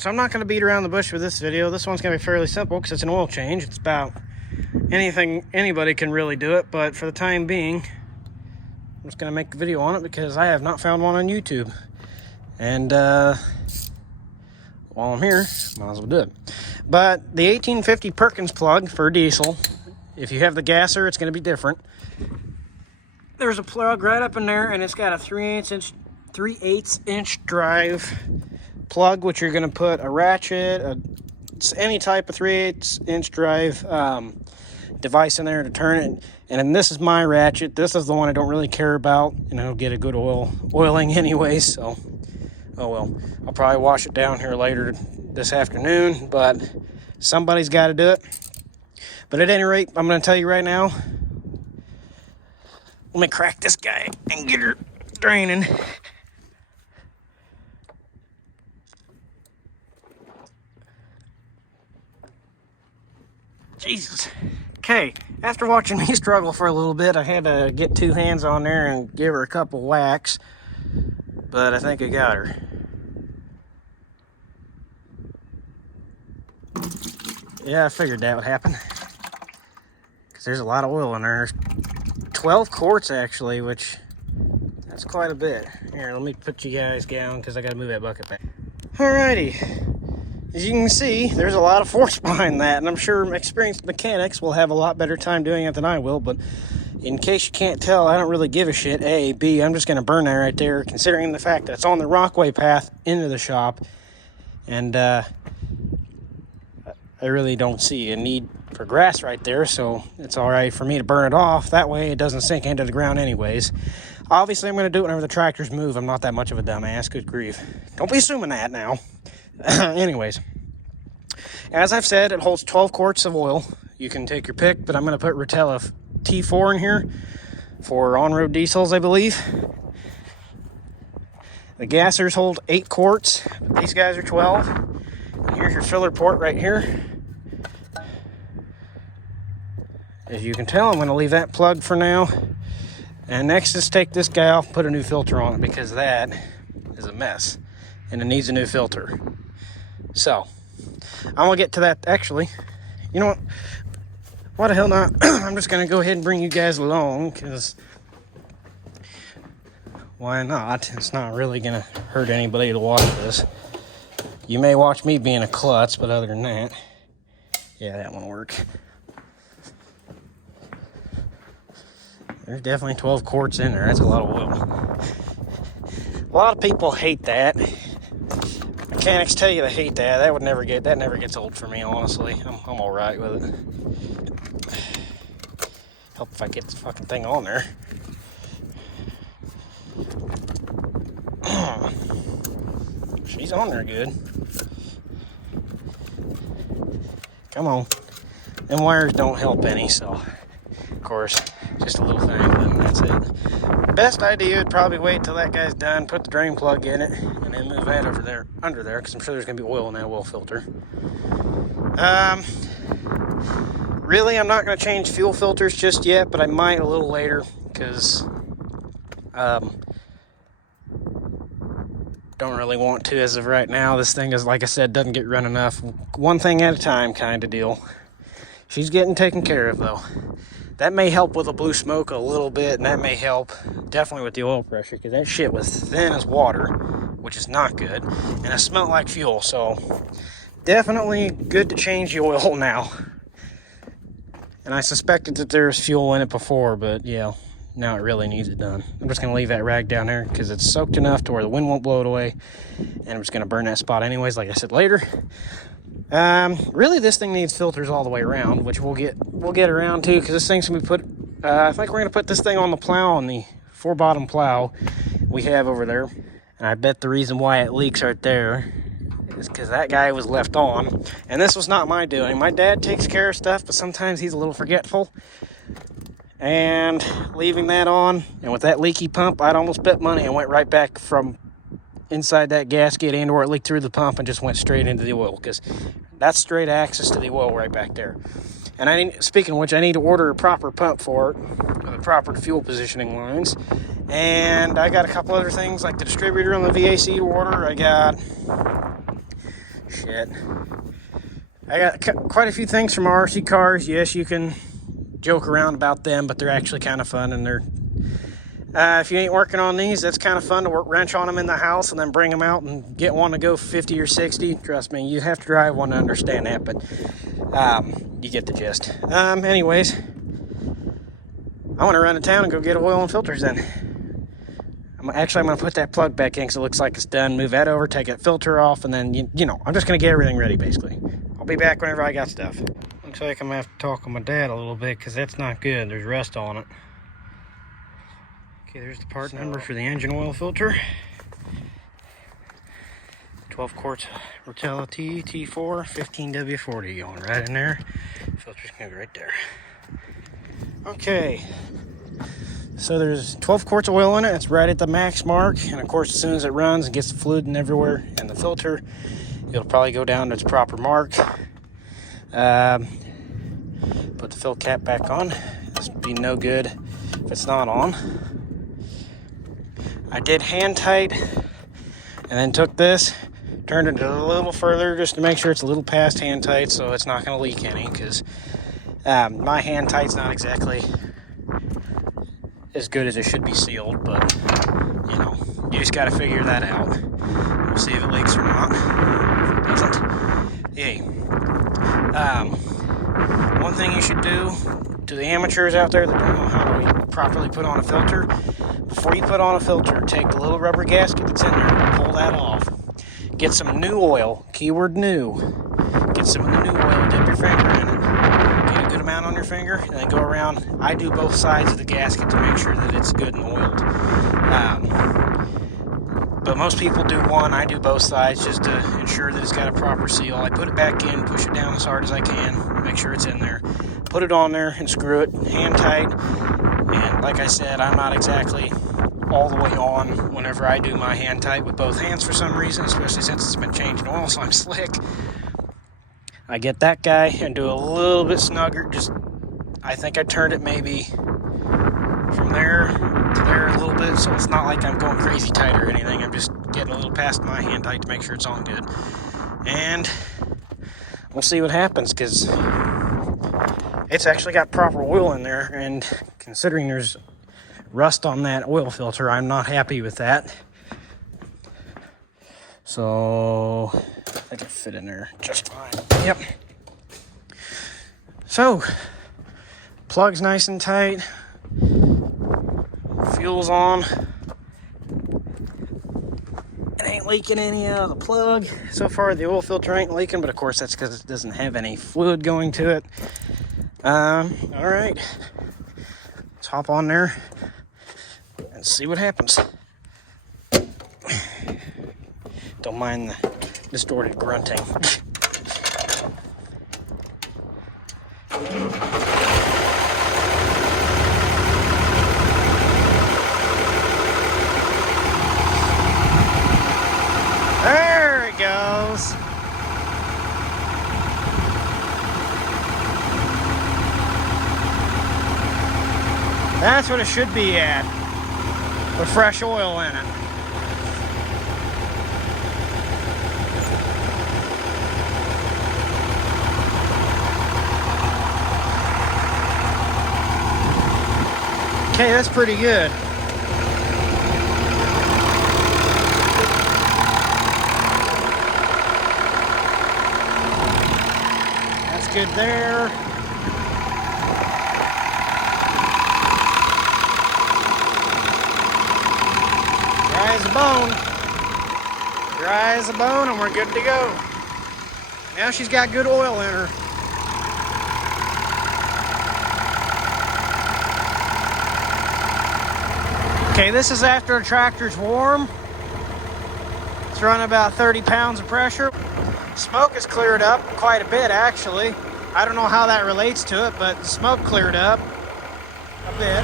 Alright, so I'm not going to beat around the bush with this video. This one's going to be fairly simple because it's an oil change. It's about anything, anybody can really do it, but for the time being, I'm just going to make a video on it because I have not found one on YouTube. And while I'm here, might as well do it. But the 1850 Perkins plug for diesel, if you have the gasser, it's going to be different. There's a plug right up in there, and it's got a 3/8 inch drive plug, which you're going to put a ratchet, any type of 3/8 inch drive device in there to turn it. And then this is my ratchet. This is the one I don't really care about, and it'll get a good oiling anyways. So, oh well. I'll probably wash it down here later this afternoon, but somebody's got to do it. But at any rate, I'm going to tell you right now. Let me crack this guy and get her draining. Jesus. Okay, after watching me struggle for a little bit, I had to get two hands on there and give her a couple whacks. But I think I got her. Yeah, I figured that would happen. Because there's a lot of oil in there. There's 12 quarts actually, which that's quite a bit. Here, let me put you guys down because I got to move that bucket back. Alrighty. As you can see, there's a lot of force behind that, and I'm sure experienced mechanics will have a lot better time doing it than I will, but in case you can't tell, I don't really give a shit. A, B, I'm just going to burn that right there, considering the fact that it's on the Rockway path into the shop, and I really don't see a need for grass right there, so it's alright for me to burn it off. That way it doesn't sink into the ground anyways. Obviously, I'm going to do it whenever the tractors move. I'm not that much of a dumbass, good grief. Don't be assuming that now. Anyways, as I've said, it holds 12 quarts of oil. You can take your pick, but I'm going to put Rotella T4 in here for on-road diesels, I believe. The gassers hold 8 quarts, but these guys are 12. And here's your filler port right here. As you can tell, I'm going to leave that plugged for now. And next, let's take this guy off and put a new filter on it because that is a mess. And it needs a new filter. So, I'm going to get to that actually. You know what? Why the hell not? I'm just going to go ahead and bring you guys along because why not? It's not really going to hurt anybody to watch this. You may watch me being a klutz, but other than that, yeah, that won't work. There's definitely 12 quarts in there. That's a lot of oil. A lot of people hate that. Mechanics tell you they hate that. That never gets old for me, honestly. I'm all right with it. Help if I get this fucking thing on there. She's on there good. Come on. Them wires don't help any, so of course, just a little thing, but that's it. Best idea would probably wait till that guy's done, put the drain plug in it, and then move that over there, under there, because I'm sure there's going to be oil in that oil filter. Really, I'm not going to change fuel filters just yet, but I might a little later, because don't really want to as of right now. This thing is, like I said, doesn't get run enough. One thing at a time kind of deal. She's getting taken care of, though. That may help with the blue smoke a little bit, and that may help definitely with the oil pressure, because that shit was thin as water, which is not good, and it smelled like fuel, so definitely good to change the oil now. And I suspected that there was fuel in it before, but yeah, now it really needs it done. I'm just going to leave that rag down there because it's soaked enough to where the wind won't blow it away, and I'm just going to burn that spot anyways, like I said later. Really, this thing needs filters all the way around, which we'll get around to, because this thing's gonna be put. I think we're gonna put this thing on the plow, on the 4-bottom plow we have over there. And I bet the reason why it leaks right there is because that guy was left on. And this was not my doing. My dad takes care of stuff, but sometimes he's a little forgetful. And leaving that on, and with that leaky pump, I'd almost bet money and went right back from inside that gasket and or it leaked through the pump and just went straight into the oil, because that's straight access to the oil right back there. And speaking of which, I need to order a proper pump for it with the proper fuel positioning lines. And I got a couple other things like the distributor on the VAC to order. I got Shit. I got quite a few things from RC cars. Yes, you can joke around about them, but they're actually kind of fun, and they're if you ain't working on these, that's kind of fun to wrench on them in the house and then bring them out and get one to go 50 or 60. Trust me, you have to drive one to understand that, but you get the gist. Anyways, I want to run to town and go get oil and filters then. I'm going to put that plug back in because it looks like it's done. Move that over, take that filter off, and then, you know, I'm just going to get everything ready, basically. I'll be back whenever I got stuff. Looks like I'm going to have to talk with my dad a little bit because that's not good. There's rust on it. Okay, there's the part number for the engine oil filter. 12 quarts Rotella T4 15W40 going right in there. Filter's gonna go right there. Okay, so there's 12 quarts of oil in it. It's right at the max mark, and of course, as soon as it runs and gets the fluid and everywhere in the filter, it'll probably go down to its proper mark. Put the fill cap back on. This would be no good if it's not on. I did hand tight and then took this, turned it a little further just to make sure it's a little past hand tight so it's not going to leak any, because my hand tight's not exactly as good as it should be sealed, but you know, you just got to figure that out. We'll see if it leaks or not. If it doesn't, yay. One thing you should do to the amateurs out there that don't know how to properly put on a filter, before you put on a filter, take the little rubber gasket that's in there, pull that off, get some new oil, keyword new, get some of the new oil, dip your finger in it, get a good amount on your finger, and then go around. I do both sides of the gasket to make sure that it's good and oiled. But most people do one, I do both sides just to ensure that it's got a proper seal. I put it back in, push it down as hard as I can, make sure it's in there, put it on there and screw it hand tight. And like I said, I'm not exactly all the way on whenever I do my hand tight with both hands for some reason, especially since it's been changing oil, so I'm slick. I get that guy and do a little bit snugger. I think I turned it maybe from there to there a little bit, so it's not like I'm going crazy tight or anything. I'm just getting a little past my hand tight to make sure it's on good. And we'll see what happens, because it's actually got proper oil in there, and considering there's rust on that oil filter, I'm not happy with that. So I think it fit in there just fine. Yep. So plug's nice and tight, fuel's on. It ain't leaking any out of the plug. So far the oil filter ain't leaking, but of course that's because it doesn't have any fluid going to it. All right, let's hop on there and see what happens. Don't mind the distorted grunting. There it goes. That's what it should be at, with fresh oil in it. Okay, that's pretty good. That's good there. Dry as a bone. Dry as a bone, and we're good to go. Now she's got good oil in her. Okay, this is after the tractor's warm. It's running about 30 pounds of pressure. Smoke has cleared up quite a bit, actually. I don't know how that relates to it, but the smoke cleared up a bit.